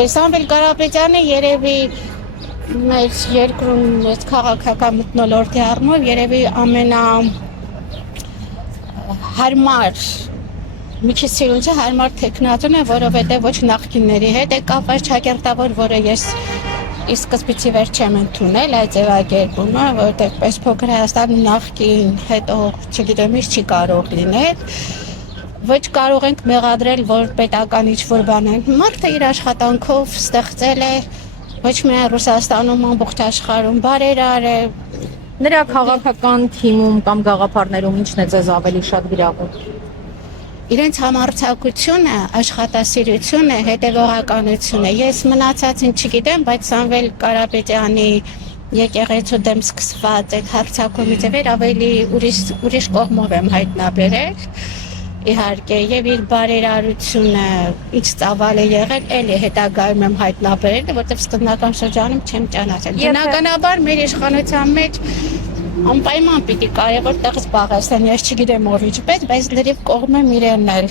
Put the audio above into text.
Սամվել Կարապետյանը երևի մեր երկրում այս քաղաքական մթնոլորտի առումով երևի հարմար մի քիչ սիրունցի հարմար տեխնատուն է, որովհետև ոչ նախկինների հետ է կապված ճակերտավոր, որը ես ի սկզբից ի վեր չեմ ընդունել այդ ձևակերպումը, որովհետև պես փոքր Հայաստան նախկին հետո չգիտեմ ինչ չի կարող լինել։ Ոչ կարող ենք մեղադրել, որ պետական ինչ-որ բան են։ Մարդը իր աշխատանքով ստեղծել է ոչ միայն Ռուսաստանում, ամբողջ աշխարհում բարերար է։ Նրա քաղաքական թիմում կամ գաղափարներում ինչն է ձեզ ավելի շատ գրավում։ Իրենց համարձակությունը, աշխատասիրությունը, հետևողականությունը։ Ես մնացածին չգիտեմ, բայց Սամվել Կարապետյանի եկեղեցու դեմ սկսված այդ հարձակումից ավելի ուրիշ կողմով եմ հայտնաբերել։ Իհարկե, եւ իր բարերարությունը, ինչ ծավալ է եղել, էլի հետագայում եմ հայտնաբերել, որտեղ սկզբնական շրջանում չեմ ճանաչել։ Բնականաբար մեր իշխանության մեջ անպայման պիտի կարևոր տեղ զբաղեցնեն, ես չգիտեմ ով ինչպես, բայց լրիվ կողմ եմ իրենն էլ։